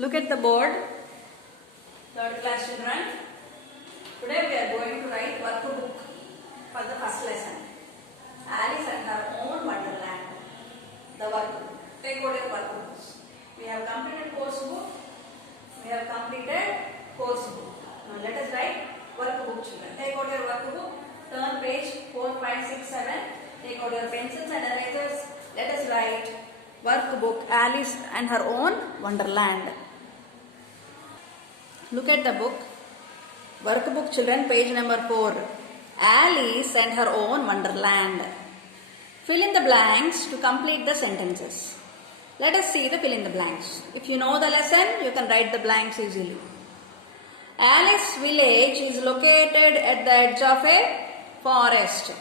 Look at the board, third class children. Today we are going to write workbook for the first lesson. Alice and her own wonderland. The workbook. Take out your workbooks. We have completed course book. We have completed course book. Now let us write workbook, children. Take out your workbook. Turn page 4, 5, 6, 7. Take out your pencils and erasers. Let us write workbook Alice and her own wonderland. Look at the book. Workbook, children, page number 4. Alice and her own wonderland. Fill in the blanks to complete the sentences. Let us see the fill in the blanks. If you know the lesson, you can write the blanks easily. Alice village is located at the edge of a forest.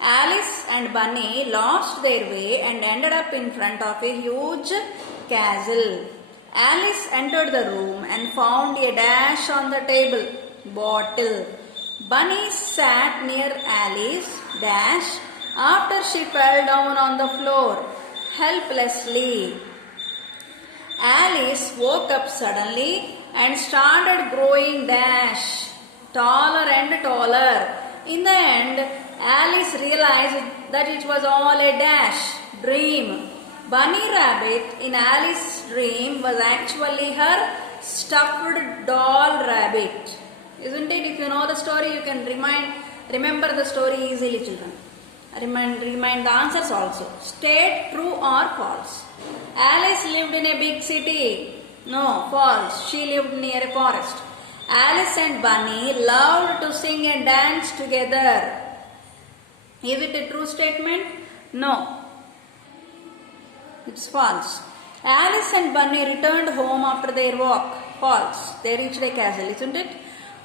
Alice and Bunny lost their way and ended up in front of a huge castle. Alice entered the room and found a dash on the table. Bottle. Bunny sat near Alice dash after she fell down on the floor helplessly. Alice woke up suddenly and started growing dash taller and taller. In the end, Alice realized that it was all a dash dream. Bunny Rabbit in Alice's dream was actually her stuffed doll rabbit. Isn't it? If you know the story, you can remember the story easily, children. Remind the answers also. State true or false. Alice lived in a big city. No, false. She lived near a forest. Alice and Bunny loved to sing and dance together. Is it a true statement? No. It's false. Alice and Bunny returned home after their walk. False. They reached a castle, isn't it?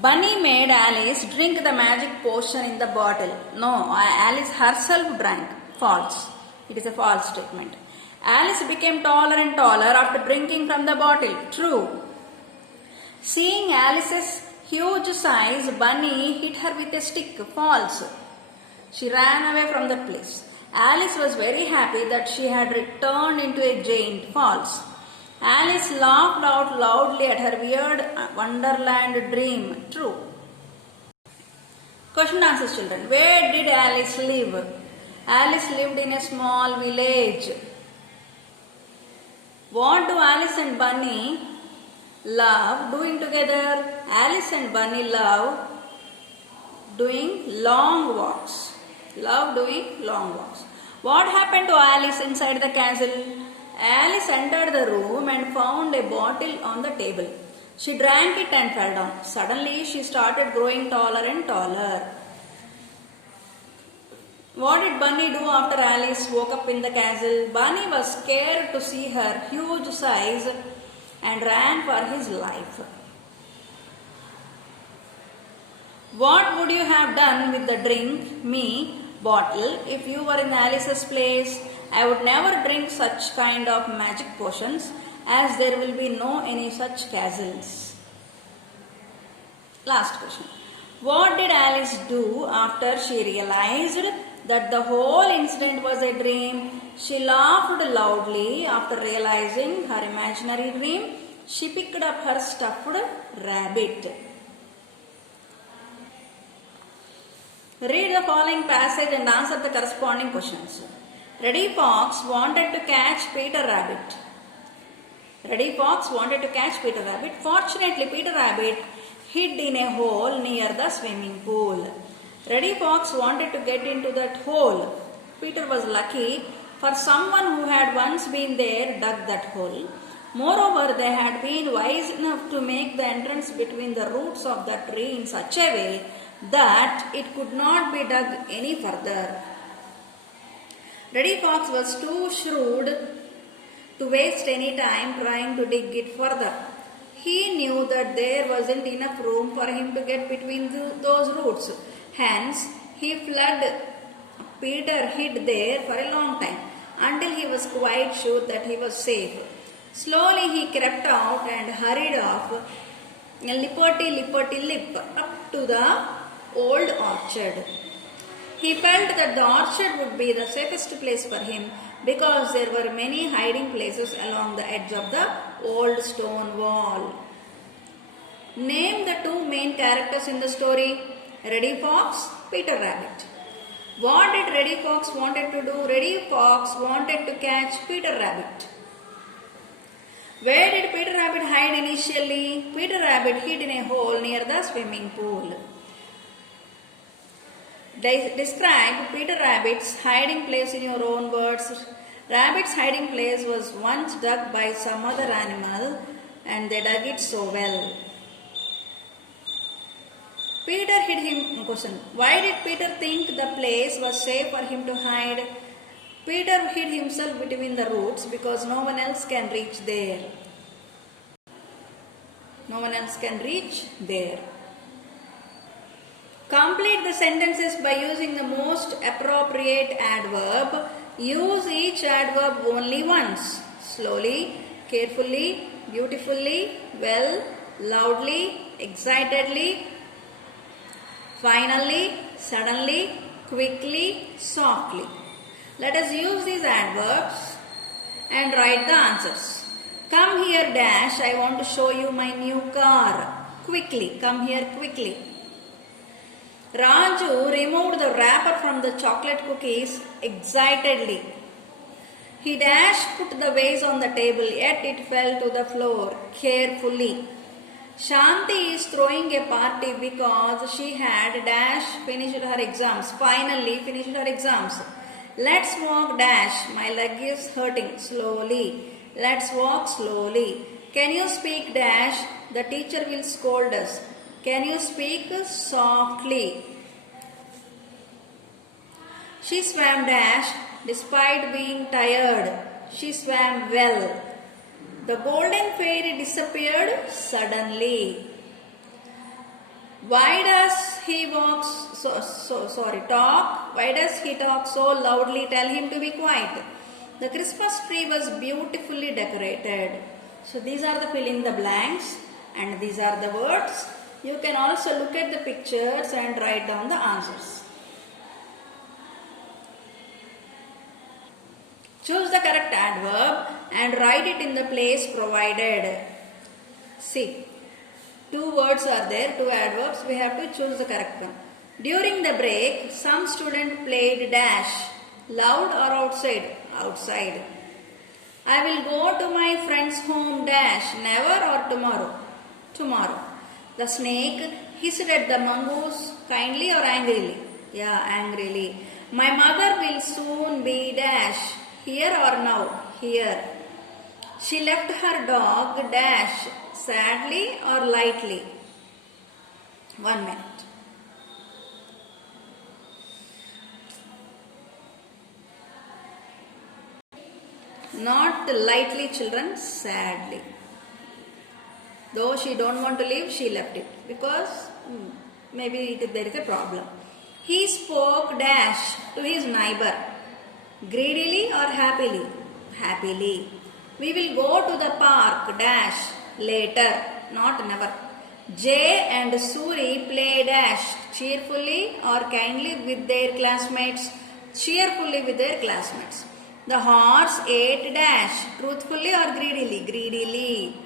Bunny made Alice drink the magic potion in the bottle. No, Alice herself drank. False. It is a false statement. Alice became taller and taller after drinking from the bottle. True. Seeing Alice's huge size, Bunny hit her with a stick. False. She ran away from the place. Alice was very happy that she had returned into a giant. False. Alice laughed out loudly at her weird wonderland dream. True. Question and answers, children. Where did Alice live? Alice lived in a small village. What do Alice and Bunny love doing together? Alice and Bunny love doing long walks. Love doing long walks. What happened to Alice inside the castle? Alice entered the room and found a bottle on the table. She drank it and fell down. Suddenly, she started growing taller and taller. What did Bunny do after Alice woke up in the castle? Bunny was scared to see her huge size and ran for his life. What would you have done with the drink me bottle if you were in Alice's place? I would never drink such kind of magic potions, as there will be no any such castles. Last question. What did Alice do after she realized that the whole incident was a dream? She laughed loudly after realizing her imaginary dream. She picked up her stuffed rabbit. Read the following passage and answer the corresponding questions. Reddy Fox wanted to catch Peter Rabbit. Reddy Fox wanted to catch Peter Rabbit. Fortunately, Peter Rabbit hid in a hole near the swimming pool. Reddy Fox wanted to get into that hole. Peter was lucky, for someone who had once been there dug that hole. Moreover, they had been wise enough to make the entrance between the roots of the tree in such a way that it could not be dug any further. Reddy Fox was too shrewd to waste any time trying to dig it further. He knew that there wasn't enough room for him to get between those roots. Hence, he fled. Peter hid there for a long time until he was quite sure that he was safe. Slowly he crept out and hurried off, lipperty-lip, up to the old orchard. He felt that the orchard would be the safest place for him, because there were many hiding places along the edge of the old stone wall. Name the two main characters in the story. Reddy Fox, Peter Rabbit. What did Reddy Fox wanted to do? Reddy Fox wanted to catch Peter Rabbit. Where did Peter Rabbit hide initially? Peter Rabbit hid in a hole near the swimming pool. Describe Peter Rabbit's hiding place in your own words. Rabbit's hiding place was once dug by some other animal and they dug it so well. Peter hid him. Question. Why did Peter think the place was safe for him to hide? Peter hid himself between the roots because no one else can reach there. No one else can reach there. Complete the sentences by using the most appropriate adverb. Use each adverb only once. Slowly, carefully, beautifully, well, loudly, excitedly, finally, suddenly, quickly, softly. Let us use these adverbs and write the answers. Come here, dash. I want to show you my new car. Quickly. Come here quickly. Raju removed the wrapper from the chocolate cookies excitedly. He put the vase on the table, yet it fell to the floor carefully. Shanti is throwing a party because she had finished her exams. Finally finished her exams. Let's walk my leg is hurting. Slowly. Let's walk slowly. Can you speak the teacher will scold us. Can you speak softly? She swam despite being tired. She swam well. The golden fairy disappeared suddenly. Why does he talk? Why does he talk so loudly? Tell him to be quiet. The Christmas tree was beautifully decorated. So these are the fill in the blanks and these are the words. You can also look at the pictures and write down the answers. Choose the correct adverb and write it in the place provided. See, two words are there, two adverbs. We have to choose the correct one. During the break, some student played loud or outside? Outside. I will go to my friend's home never or tomorrow? Tomorrow. The snake hissed at the mongoose kindly or angrily? Yeah, angrily. My mother will soon be here or now? Here. She left her dog sadly or lightly? 1 minute. Not lightly, children, sadly. Though she don't want to leave, she left it because maybe there is a problem. He spoke to his neighbor. Greedily or happily? Happily. We will go to the park later, not never. Jay and Suri play cheerfully or kindly with their classmates? Cheerfully with their classmates. The horse ate truthfully or greedily? Greedily.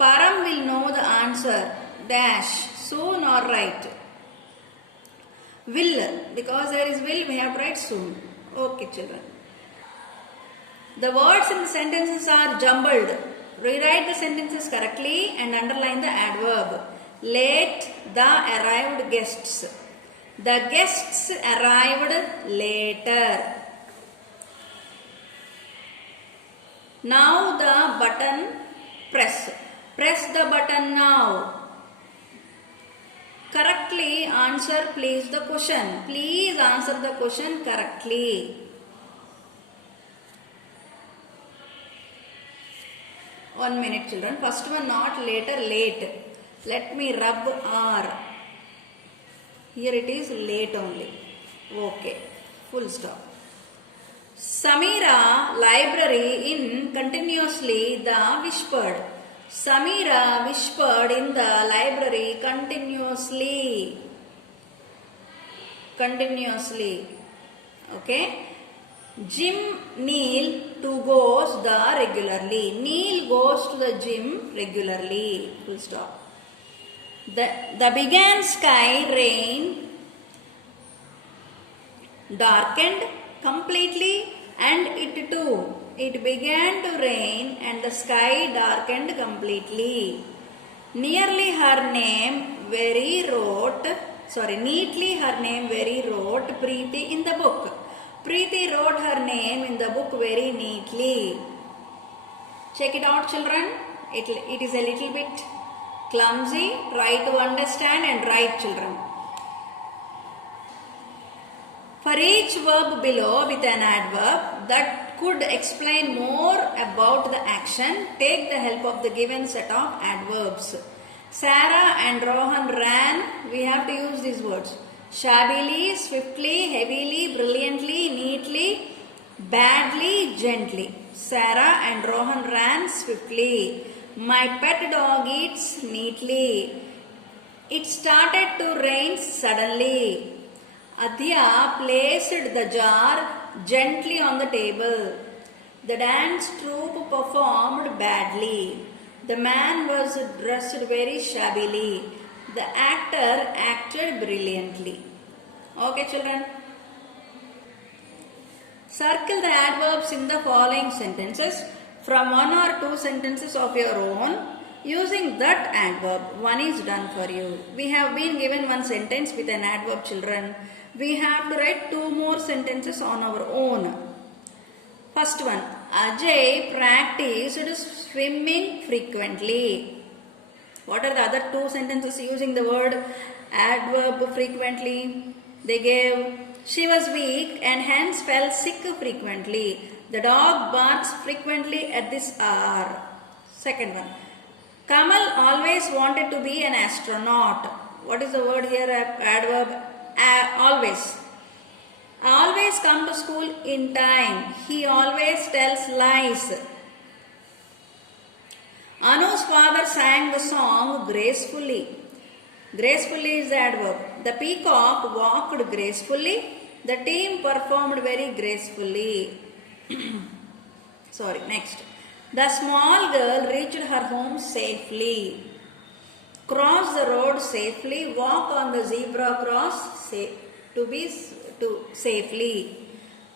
Param will know the answer soon or right? Will, because there is will, we have to write soon. Okay, children. The words in the sentences are jumbled. Rewrite the sentences correctly and underline the adverb. Late, the arrived guests. The guests arrived later. Now the button press. Press the button now. Correctly answer please the question. Please answer the question correctly. 1 minute, children. First one, not later, late. Let me rub R. Here it is late only. Okay. Full stop. Samira library in continuously the whispered. Samira whispered in the library continuously. Continuously. Okay. Jim Neil to goes the regularly. Neil goes to the gym regularly. Full stop. The began sky rain darkened completely and it too. It began to rain and the sky darkened completely. Neatly her name very wrote Preeti in the book. Preeti wrote her name in the book very neatly. Check it out, children. It is a little bit clumsy. Try to understand and write, children. For each verb below with an adverb that could explain more about the action, take the help of the given set of adverbs. Sarah and Rohan ran. We have to use these words. Shabbily, swiftly, heavily, brilliantly, neatly, badly, gently. Sarah and Rohan ran swiftly. My pet dog eats neatly. It started to rain suddenly. Adhya placed the jar gently on the table. The dance troupe performed badly. The man was dressed very shabbily. The actor acted brilliantly. Okay, children. Circle the adverbs in the following sentences from one or two sentences of your own using that adverb. One is done for you. We have been given one sentence with an adverb, children. We have to write two more sentences on our own. First one. Ajay practiced swimming frequently. What are the other two sentences using the word adverb frequently? They gave, she was weak and hence fell sick frequently. The dog barks frequently at this hour. Second one. Kamal always wanted to be an astronaut. What is the word here? Adverb. Always. Always come to school in time. He always tells lies. Anu's father sang the song gracefully. Gracefully is the adverb. The peacock walked gracefully. The team performed very gracefully. Next. The small girl reached her home safely. Cross the road safely. Walk on the zebra cross safely.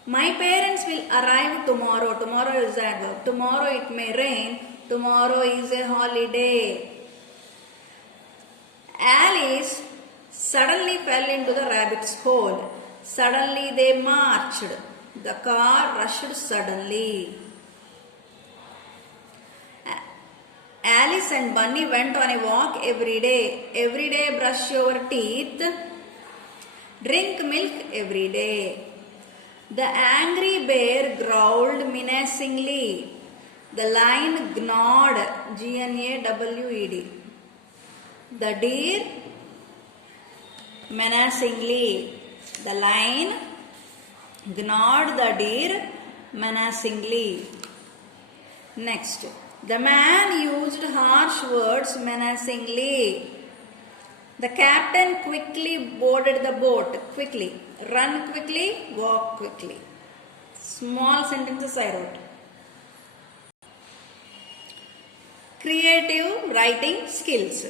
My parents will arrive tomorrow. Tomorrow is the adverb. Tomorrow it may rain. Tomorrow is a holiday. Alice suddenly fell into the rabbit's hole. Suddenly they marched. The car rushed suddenly. Alice and Bunny went on a walk every day. Every day brush your teeth. Drink milk every day. The angry bear growled menacingly. The lion gnawed, Gnawed. The deer menacingly. The lion gnawed the deer menacingly. Next. The man used harsh words menacingly. The captain quickly boarded the boat. Quickly. Run quickly, walk quickly. Small sentences I wrote. Creative writing skills.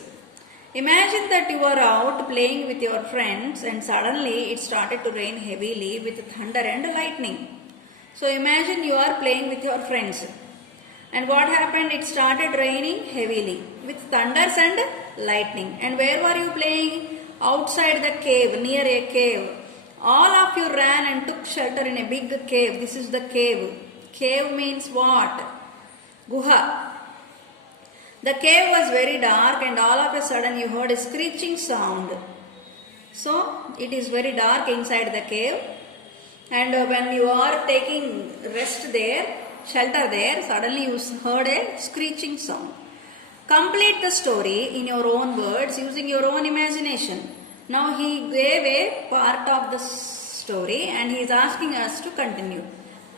Imagine that you are out playing with your friends and suddenly it started to rain heavily with thunder and lightning. So imagine you are playing with your friends. And what happened? It started raining heavily with thunders and lightning. And where were you playing? Outside the cave, near a cave. All of you ran and took shelter in a big cave. This is the cave. Cave means what? Guha. The cave was very dark and all of a sudden you heard a screeching sound. So it is very dark inside the cave. And when you are taking rest there, shelter there, suddenly you heard a screeching sound. Complete the story in your own words using your own imagination. Now he gave a part of the story and he is asking us to continue.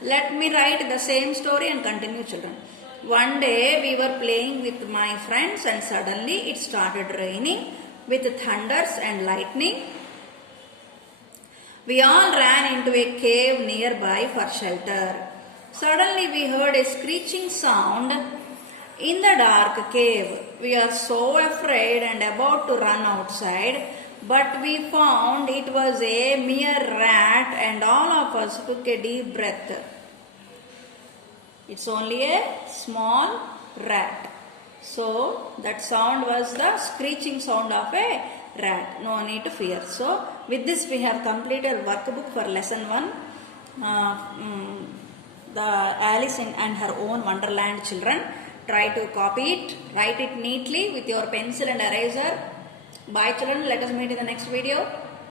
Let me write the same story and continue, children. One day we were playing with my friends and suddenly it started raining with thunders and lightning. We all ran into a cave nearby for shelter. Suddenly we heard a screeching sound in the dark cave. We are so afraid and about to run outside, but we found it was a mere rat and all of us took a deep breath. It's only a small rat. So that sound was the screeching sound of a rat. No need to fear. So with this we have completed workbook for lesson 1. The Alice and her own Wonderland children. Try to copy it, write it neatly with your pencil and eraser. Bye children, let us meet in the next video.